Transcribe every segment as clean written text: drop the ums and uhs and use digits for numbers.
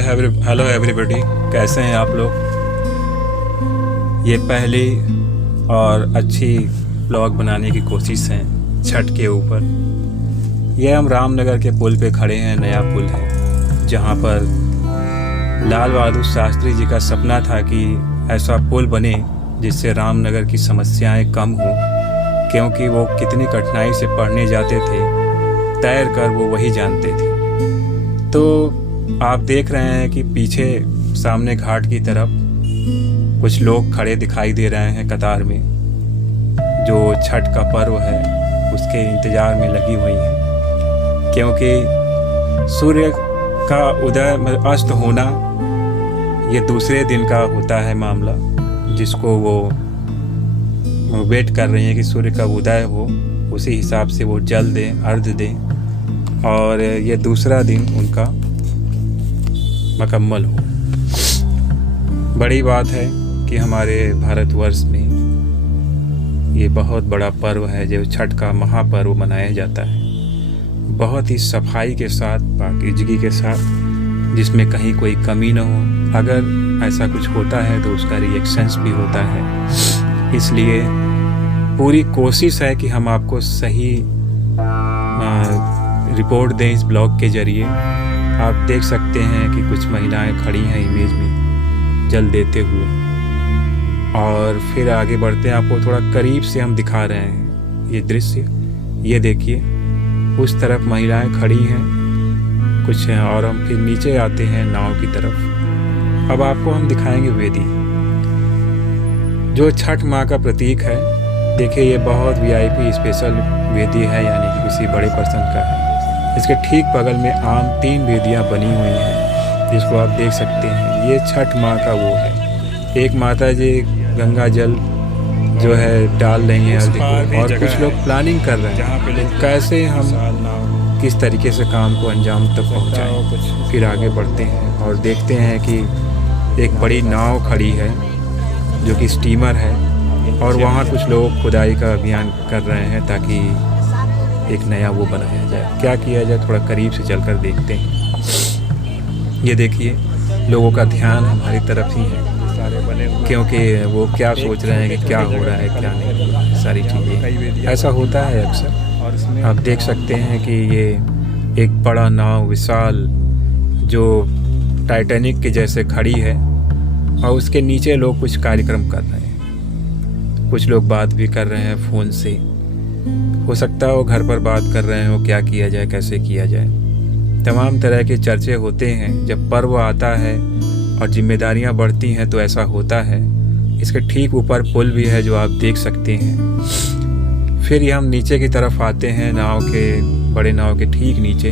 Hello everybody, कैसे हैं आप लोग। ये पहली और अच्छी ब्लॉग बनाने की कोशिश है छठ के ऊपर। ये हम रामनगर के पुल पे खड़े हैं। नया पुल है जहाँ पर लाल बहादुर शास्त्री जी का सपना था कि ऐसा पुल बने जिससे रामनगर की समस्याएं कम हों, क्योंकि वो कितनी कठिनाई से पढ़ने जाते थे, तैर कर वो वही जानते थे। तो आप देख रहे हैं कि पीछे सामने घाट की तरफ कुछ लोग खड़े दिखाई दे रहे हैं कतार में, जो छठ का पर्व है उसके इंतज़ार में लगी हुई हैं। क्योंकि सूर्य का उदय अस्त होना ये दूसरे दिन का होता है मामला, जिसको वो वेट कर रही हैं कि सूर्य का उदय हो, उसी हिसाब से वो जल दें, अर्घ दें और ये दूसरा दिन उनका मुकम्मल हो। बड़ी बात है कि हमारे भारतवर्ष में ये बहुत बड़ा पर्व है जो छठ का महापर्व मनाया जाता है, बहुत ही सफाई के साथ, पाकीज़गी के साथ, जिसमें कहीं कोई कमी न हो। अगर ऐसा कुछ होता है तो उसका रिएक्शंस भी होता है। इसलिए पूरी कोशिश है कि हम आपको सही रिपोर्ट दें इस ब्लॉग के ज़रिए। आप देख सकते हैं कि कुछ महिलाएं खड़ी हैं इमेज में जल देते हुए, और फिर आगे बढ़ते हैं। आपको थोड़ा करीब से हम दिखा रहे हैं ये दृश्य। ये देखिए, उस तरफ महिलाएं खड़ी हैं कुछ हैं, और हम फिर नीचे आते हैं नाव की तरफ। अब आपको हम दिखाएंगे वेदी, जो छठ माँ का प्रतीक है। देखिए, ये बहुत VIP स्पेशल वेदी है, यानी कि किसी बड़े पर्सन का है। इसके ठीक बगल में आम 3 वेदियाँ बनी हुई हैं, जिसको आप देख सकते हैं। ये छठ माँ का वो है। एक माता जी गंगा जल जो है डाल रही हैं, और कुछ लोग प्लानिंग कर रहे हैं कैसे हम किस तरीके से काम को अंजाम तक पहुँचाएँ। फिर आगे बढ़ते हैं और देखते हैं कि एक बड़ी नाव खड़ी है जो कि स्टीमर है, और वहाँ कुछ लोग खुदाई का अभियान कर रहे हैं ताकि एक नया वो बनाया जाए। क्या किया जाए, थोड़ा करीब से चलकर देखते हैं। ये देखिए, लोगों का ध्यान हमारी तरफ ही है, क्योंकि वो क्या सोच रहे हैं कि क्या हो रहा है क्या नहीं, सारी चीज़ें। ऐसा होता है अक्सर। आप देख सकते हैं कि ये एक बड़ा नाव विशाल जो टाइटैनिक के जैसे खड़ी है, और उसके नीचे लोग कुछ कार्यक्रम कर रहे हैं। कुछ लोग बात भी कर रहे हैं फ़ोन से। हो सकता है वो घर पर बात कर रहे हो, क्या किया जाए, कैसे किया जाए। तमाम तरह के चर्चे होते हैं। जब पर्व आता है और जिम्मेदारियां बढ़ती हैं तो ऐसा होता है। इसके ठीक ऊपर पुल भी है जो आप देख सकते हैं। फिर ये हम नीचे की तरफ आते हैं, नाव के, बड़े नाव के ठीक नीचे।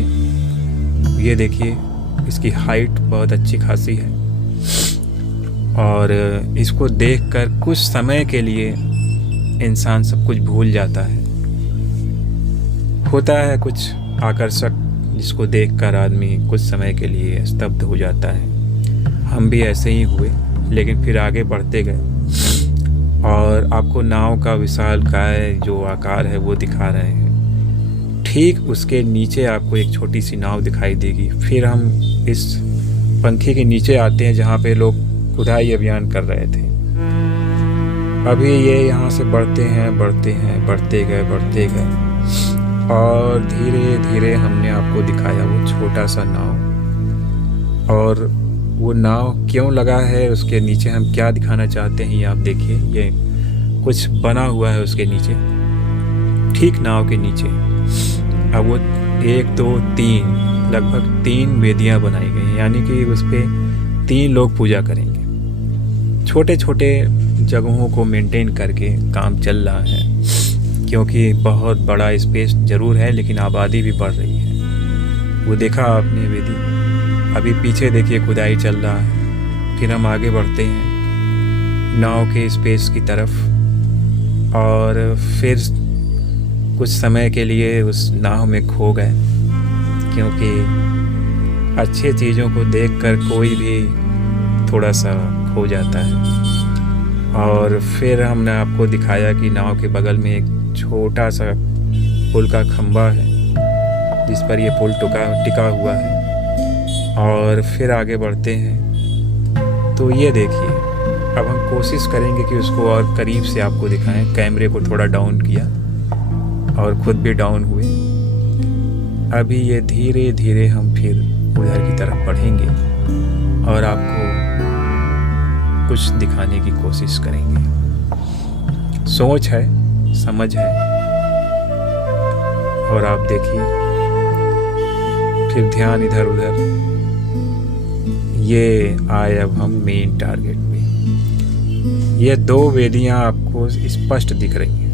ये देखिए, इसकी हाइट बहुत अच्छी खासी है, और इसको देखकर कुछ समय के लिए इंसान सब कुछ भूल जाता है। होता है कुछ आकर्षक जिसको देखकर आदमी कुछ समय के लिए स्तब्ध हो जाता है। हम भी ऐसे ही हुए, लेकिन फिर आगे बढ़ते गए और आपको नाव का विशालकाय जो आकार है वो दिखा रहे हैं। ठीक उसके नीचे आपको एक छोटी सी नाव दिखाई देगी। फिर हम इस पंखे के नीचे आते हैं जहाँ पे लोग खुदाई अभियान कर रहे थे। अभी ये यहाँ से बढ़ते हैं, बढ़ते गए, और धीरे धीरे हमने आपको दिखाया वो छोटा सा नाव। और वो नाव क्यों लगा है, उसके नीचे हम क्या दिखाना चाहते हैं, ये आप देखिए। ये कुछ बना हुआ है उसके नीचे, ठीक नाव के नीचे। अब वो 1 2 3 लगभग 3 वेदियाँ बनाई गई हैं, यानी कि उस पर 3 लोग पूजा करेंगे। छोटे छोटे जगहों को मेंटेन करके काम चल रहा है, क्योंकि बहुत बड़ा स्पेस ज़रूर है, लेकिन आबादी भी बढ़ रही है। वो देखा आपने वेदी। अभी पीछे देखिए खुदाई चल रहा है। फिर हम आगे बढ़ते हैं नाव के स्पेस की तरफ, और फिर कुछ समय के लिए उस नाव में खो गए, क्योंकि अच्छे चीज़ों को देखकर कोई भी थोड़ा सा खो जाता है। और फिर हमने आपको दिखाया कि नाव के बगल में एक छोटा सा पुल का खंभा है, जिस पर ये पुल टिका हुआ है। और फिर आगे बढ़ते हैं। तो ये देखिए, अब हम कोशिश करेंगे कि उसको और करीब से आपको दिखाएं। कैमरे को थोड़ा डाउन किया और ख़ुद भी डाउन हुए। अभी ये धीरे धीरे हम फिर उधर की तरफ बढ़ेंगे और आपको कुछ दिखाने की कोशिश करेंगे। सोच है, समझ है, और आप देखिए फिर ध्यान इधर उधर। ये आए अब हम मेन टारगेट पे। ये 2 वेदियां आपको स्पष्ट दिख रही हैं।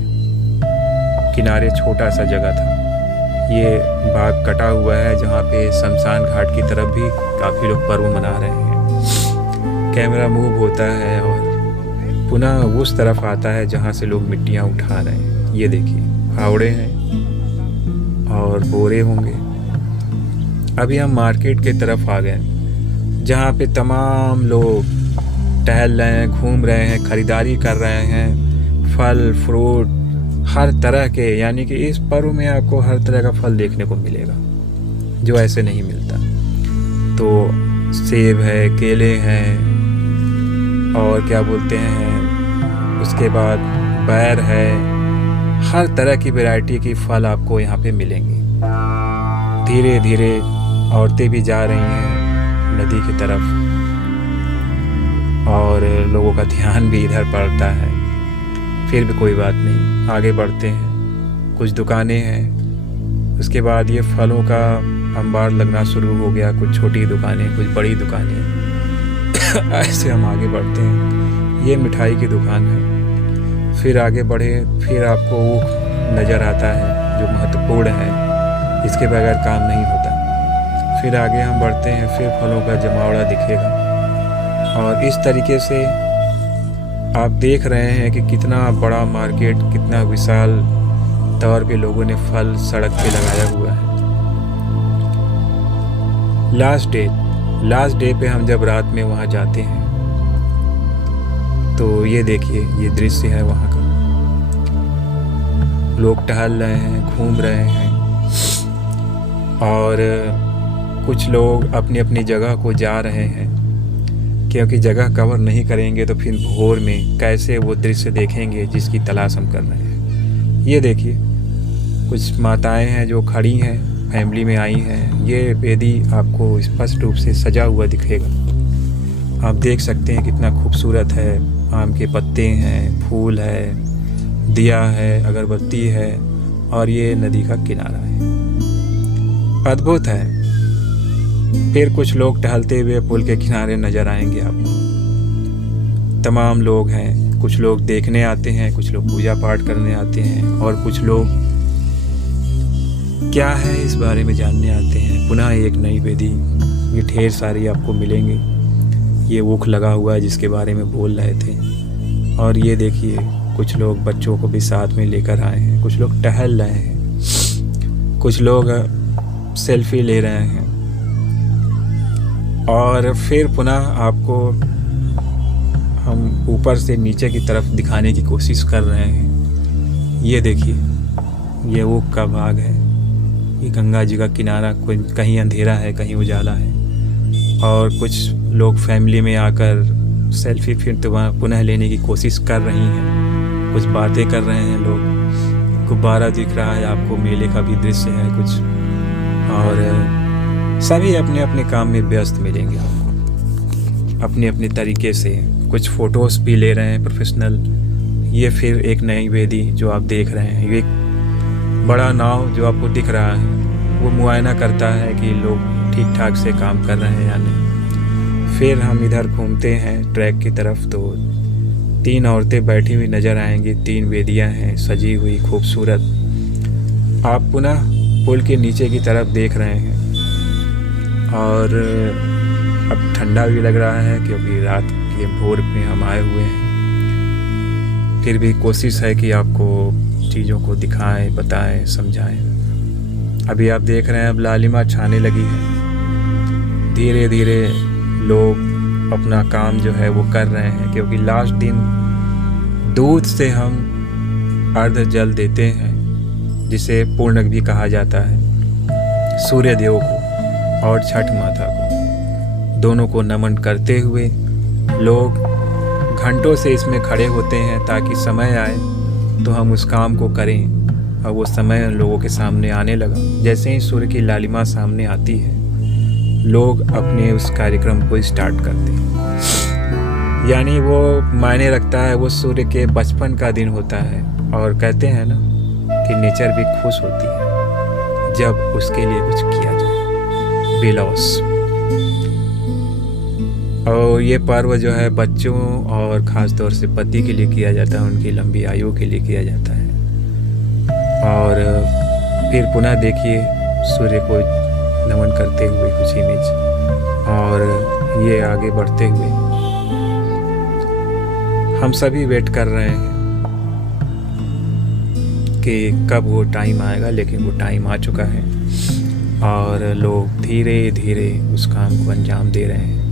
किनारे छोटा सा जगह था, ये भाग कटा हुआ है जहाँ पे शमशान घाट की तरफ भी काफ़ी लोग पर्व मना रहे हैं। कैमरा मूव होता है और पुनः उस तरफ आता है जहाँ से लोग मिट्टियाँ उठा रहे हैं। ये देखिए फावड़े हैं और बोरे होंगे। अभी हम मार्केट के तरफ आ गए जहाँ पे तमाम लोग टहल रहे हैं, घूम रहे हैं, ख़रीदारी कर रहे हैं। फल फ्रूट हर तरह के, यानी कि इस पर्व में आपको हर तरह का फल देखने को मिलेगा जो ऐसे नहीं मिलता। तो सेब है, केले हैं, और क्या बोलते हैं, उसके बाद बैर है। हर तरह की वैरायटी की फल आपको यहाँ पे मिलेंगे। धीरे धीरे औरतें भी जा रही हैं नदी की तरफ और लोगों का ध्यान भी इधर पड़ता है। फिर भी कोई बात नहीं, आगे बढ़ते हैं। कुछ दुकानें हैं, उसके बाद ये फलों का अंबार लगना शुरू हो गया। कुछ छोटी दुकानें, कुछ बड़ी दुकानें। ऐसे हम आगे बढ़ते हैं। ये मिठाई की दुकान है। फिर आगे बढ़े, फिर आपको ऊख नज़र आता है जो महत्वपूर्ण है, इसके बगैर काम नहीं होता। फिर आगे हम बढ़ते हैं, फिर फलों का जमावड़ा दिखेगा। और इस तरीके से आप देख रहे हैं कि कितना बड़ा मार्केट, कितना विशाल तौर पे लोगों ने फल सड़क पे लगाया हुआ है। लास्ट डे पे हम जब रात में वहाँ जाते हैं तो ये देखिए, ये दृश्य है वहाँ का। लोग टहल रहे हैं, घूम रहे हैं, और कुछ लोग अपनी अपनी जगह को जा रहे हैं, क्योंकि जगह कवर नहीं करेंगे तो फिर भोर में कैसे वो दृश्य देखेंगे जिसकी तलाश हम कर रहे हैं। ये देखिए, कुछ माताएं हैं जो खड़ी हैं, फैमिली में आई हैं। ये वेदी आपको स्पष्ट रूप से सजा हुआ दिखेगा। आप देख सकते हैं कितना खूबसूरत है। आम के पत्ते हैं, फूल है, दिया है, अगरबत्ती है, और ये नदी का किनारा है। अद्भुत है। फिर कुछ लोग टहलते हुए पुल के किनारे नज़र आएंगे आपको। तमाम लोग हैं, कुछ लोग देखने आते हैं, कुछ लोग पूजा पाठ करने आते हैं, और कुछ लोग क्या है इस बारे में जानने आते हैं। पुनः एक नई वेदी, ये ढेर सारी आपको मिलेंगे। ये ऊख लगा हुआ है जिसके बारे में बोल रहे थे। और ये देखिए, कुछ लोग बच्चों को भी साथ में लेकर आए हैं, कुछ लोग टहल रहे हैं, कुछ लोग सेल्फी ले रहे हैं। और फिर पुनः आपको हम ऊपर से नीचे की तरफ दिखाने की कोशिश कर रहे हैं। ये देखिए, ये ऊख का भाग है। ये गंगा जी का किनारा, कोई कहीं अंधेरा है, कहीं उजाला है। और कुछ लोग फैमिली में आकर सेल्फी फिर तो वहाँ पुनः लेने की कोशिश कर रही हैं। कुछ बातें कर रहे हैं लोग। गुब्बारा दिख रहा है आपको, मेले का भी दृश्य है कुछ। और सभी अपने अपने काम में व्यस्त मिलेंगे आपको, अपने अपने तरीके से। कुछ फ़ोटोज़ भी ले रहे हैं प्रोफेशनल। ये फिर एक नई वेदी जो आप देख रहे हैं। ये एक बड़ा नाव जो आपको दिख रहा है, वो मुआयना करता है कि लोग ठीक ठाक से काम कर रहे हैं या नहीं। फिर हम इधर घूमते हैं ट्रैक की तरफ, तो 3 औरतें बैठी हुई नज़र आएंगी। 3 वेदियां हैं सजी हुई, खूबसूरत। आप पुनः पुल के नीचे की तरफ देख रहे हैं, और अब ठंडा भी लग रहा है क्योंकि रात के भोर में हम आए हुए हैं। फिर भी कोशिश है कि आपको चीज़ों को दिखाएं, बताएं, समझाएं। अभी आप देख रहे हैं अब लालिमा छाने लगी है। धीरे धीरे लोग अपना काम जो है वो कर रहे हैं, क्योंकि लास्ट दिन दूध से हम अर्ध जल देते हैं, जिसे पूर्णक भी कहा जाता है, सूर्य देव को और छठ माता को। दोनों को नमन करते हुए लोग घंटों से इसमें खड़े होते हैं ताकि समय आए तो हम उस काम को करें। और वो समय लोगों के सामने आने लगा। जैसे ही सूर्य की लालिमा सामने आती है, लोग अपने उस कार्यक्रम को स्टार्ट करते हैं। यानी वो मायने रखता है, वो सूर्य के बचपन का दिन होता है। और कहते हैं ना कि नेचर भी खुश होती है जब उसके लिए कुछ किया जाए, बिलॉस। और ये पर्व जो है बच्चों और ख़ास तौर से पति के लिए किया जाता है, उनकी लंबी आयु के लिए किया जाता है। और फिर पुनः देखिए सूर्य को नमन करते हुए कुछ इमेज, और ये आगे बढ़ते हुए हम सभी वेट कर रहे हैं कि कब वो टाइम आएगा, लेकिन वो टाइम आ चुका है और लोग धीरे धीरे उस काम को अंजाम दे रहे हैं।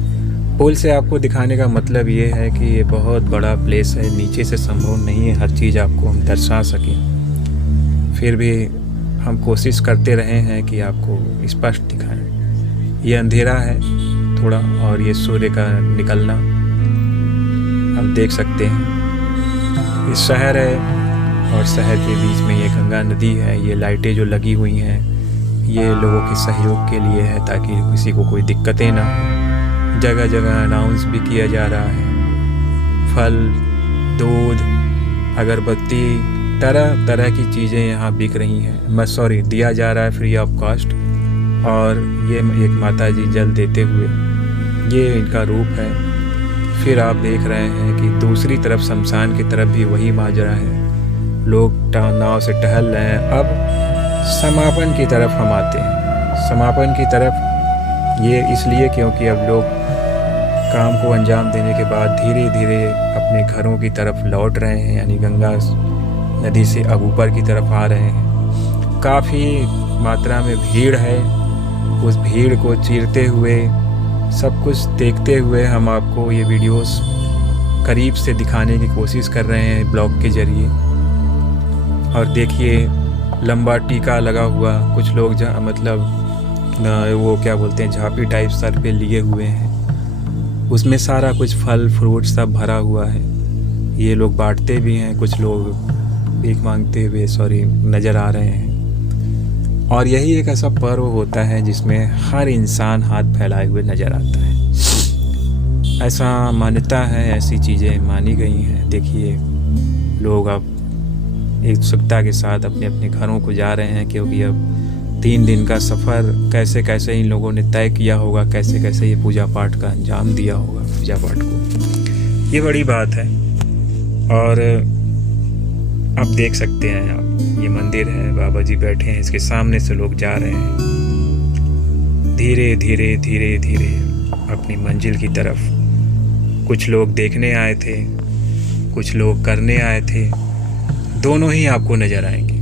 पुल से आपको दिखाने का मतलब ये है कि ये बहुत बड़ा प्लेस है, नीचे से संभव नहीं है हर चीज़ आपको हम दर्शा सकें। फिर भी हम कोशिश करते रहे हैं कि आपको स्पष्ट दिखाएं। ये अंधेरा है थोड़ा, और ये सूर्य का निकलना आप देख सकते हैं। ये शहर है और शहर के बीच में ये गंगा नदी है। ये लाइटें जो लगी हुई हैं ये लोगों के सहयोग के लिए है ताकि किसी को कोई दिक्कतें ना हो। जगह जगह अनाउंस भी किया जा रहा है, फल, दूध, अगरबत्ती, तरह तरह की चीज़ें यहाँ बिक रही हैं। दिया जा रहा है फ्री ऑफ कॉस्ट। और ये एक माता जी जल देते हुए, ये इनका रूप है। फिर आप देख रहे हैं कि दूसरी तरफ शमशान की तरफ भी वही माजरा है। लोग नाव से टहल रहे हैं। अब समापन की तरफ हम आते हैं। समापन की तरफ ये इसलिए क्योंकि अब लोग काम को अंजाम देने के बाद धीरे धीरे अपने घरों की तरफ लौट रहे हैं, यानी गंगा नदी से अब ऊपर की तरफ आ रहे हैं। काफ़ी मात्रा में भीड़ है। उस भीड़ को चीरते हुए, सब कुछ देखते हुए हम आपको ये वीडियोस करीब से दिखाने की कोशिश कर रहे हैं ब्लॉग के ज़रिए। और देखिए लंबा टीका लगा हुआ, कुछ लोग वो क्या बोलते हैं, झांपी टाइप सर पे लिए हुए हैं। उसमें सारा कुछ फल फ्रूट सब भरा हुआ है। ये लोग बांटते भी हैं, कुछ लोग भीख मांगते हुए नज़र आ रहे हैं। और यही एक ऐसा पर्व होता है जिसमें हर इंसान हाथ फैलाए हुए नज़र आता है। ऐसा मान्यता है, ऐसी चीज़ें मानी गई हैं। देखिए लोग अब एक उत्सुकता के साथ अपने अपने घरों को जा रहे हैं, क्योंकि अब 3 दिन का सफ़र कैसे कैसे इन लोगों ने तय किया होगा, कैसे कैसे ये पूजा पाठ का अंजाम दिया होगा पूजा पाठ को। ये बड़ी बात है। और आप देख सकते हैं, आप ये मंदिर है, बाबा जी बैठे हैं, इसके सामने से लोग जा रहे हैं धीरे धीरे धीरे धीरे अपनी मंजिल की तरफ। कुछ लोग देखने आए थे, कुछ लोग करने आए थे, दोनों ही आपको नज़र आएंगे।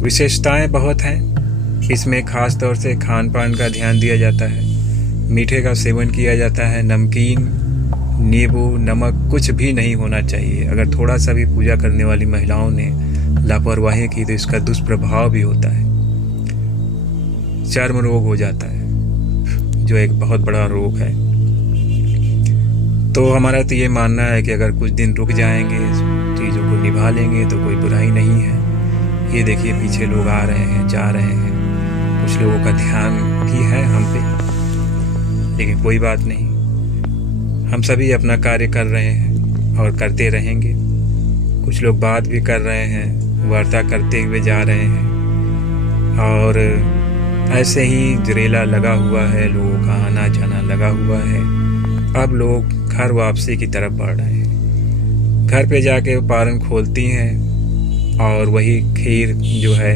विशेषताएं बहुत हैं इसमें। ख़ास तौर से खान पान का ध्यान दिया जाता है, मीठे का सेवन किया जाता है। नमकीन, नींबू, नमक कुछ भी नहीं होना चाहिए। अगर थोड़ा सा भी पूजा करने वाली महिलाओं ने लापरवाही की तो इसका दुष्प्रभाव भी होता है। चर्म रोग हो जाता है, जो एक बहुत बड़ा रोग है। तो हमारा तो ये मानना है कि अगर कुछ दिन रुक जाएंगे, चीज़ों को निभा लेंगे तो कोई बुराई नहीं है। ये देखिए पीछे लोग आ रहे हैं, जा रहे हैं। कुछ लोगों का ध्यान भी है हम पे, लेकिन कोई बात नहीं, हम सभी अपना कार्य कर रहे हैं और करते रहेंगे। कुछ लोग बात भी कर रहे हैं, वार्ता करते हुए जा रहे हैं। और ऐसे ही जरेला लगा हुआ है, लोगों का आना जाना लगा हुआ है। अब लोग घर वापसी की तरफ बढ़ रहे हैं। घर पे जाके पारण खोलती हैं और वही खीर जो है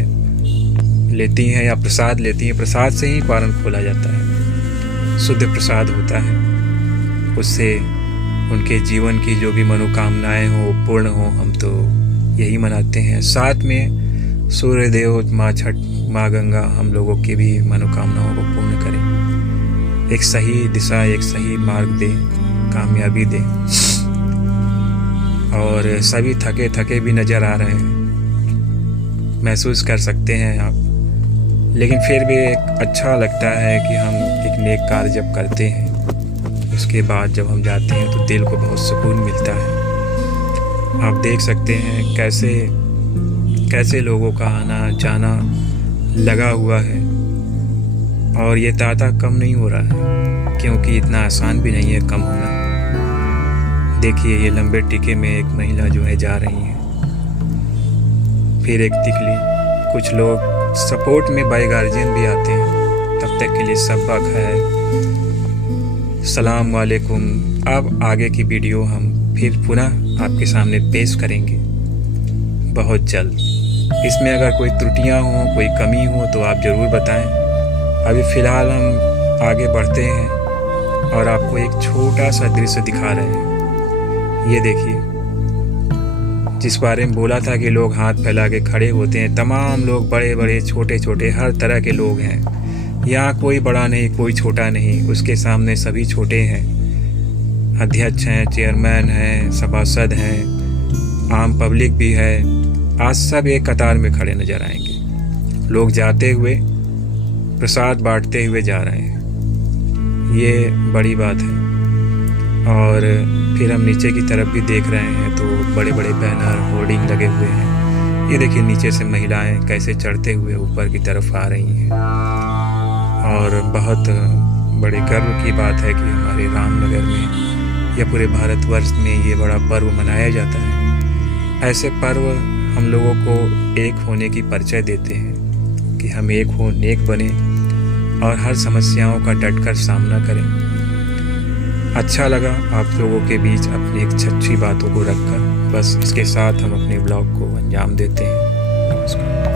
लेती हैं या प्रसाद लेती हैं। प्रसाद से ही पारण खोला जाता है, शुद्ध प्रसाद होता है। उससे उनके जीवन की जो भी मनोकामनाएं हो पूर्ण हो, हम तो यही मनाते हैं। साथ में सूर्य देव, माँ छठ, माँ गंगा हम लोगों की भी मनोकामनाओं को पूर्ण करें, एक सही दिशा, एक सही मार्ग दे, कामयाबी दे। और सभी थके थके भी नज़र आ रहे हैं, महसूस कर सकते हैं आप। लेकिन फिर भी एक अच्छा लगता है कि हम एक नेक कार्य जब करते हैं, उसके बाद जब हम जाते हैं तो दिल को बहुत सुकून मिलता है। आप देख सकते हैं कैसे कैसे लोगों का आना जाना लगा हुआ है, और ये तांता कम नहीं हो रहा है, क्योंकि इतना आसान भी नहीं है कम होना। देखिए ये लंबे टीके में एक महिला जो है जा रही है, फिर एक तिकली, कुछ लोग सपोर्ट में बाय गार्जियन भी आते हैं। तब तक के लिए सबा खैर, सलाम वालेकुम। अब आगे की वीडियो हम फिर पुनः आपके सामने पेश करेंगे बहुत जल्द। इसमें अगर कोई त्रुटियां हों, कोई कमी हो तो आप ज़रूर बताएं। अभी फ़िलहाल हम आगे बढ़ते हैं और आपको एक छोटा सा दृश्य दिखा रहे हैं। ये देखिए, जिस बारे में बोला था कि लोग हाथ फैला के खड़े होते हैं, तमाम लोग बड़े बड़े छोटे छोटे हर तरह के लोग हैं। यहाँ कोई बड़ा नहीं, कोई छोटा नहीं, उसके सामने सभी छोटे हैं। अध्यक्ष हैं, चेयरमैन हैं, सभासद हैं, आम पब्लिक भी है। आज सब एक कतार में खड़े नज़र आएंगे। लोग जाते हुए प्रसाद बांटते हुए जा रहे हैं, ये बड़ी बात है। और फिर हम नीचे की तरफ भी देख रहे हैं तो बड़े बड़े बैनर होर्डिंग लगे हुए हैं। ये देखिए नीचे से महिलाएं कैसे चढ़ते हुए ऊपर की तरफ आ रही हैं। और बहुत बड़े गर्व की बात है कि हमारे रामनगर में या पूरे भारतवर्ष में ये बड़ा पर्व मनाया जाता है। ऐसे पर्व हम लोगों को एक होने की परिचय देते हैं कि हम एक हो, नेक बने और हर समस्याओं का डटकर सामना करें। अच्छा लगा आप लोगों के बीच अपनी एक अच्छी बातों को रखकर। बस इसके साथ हम अपने ब्लॉग को अंजाम देते हैं। नमस्कार।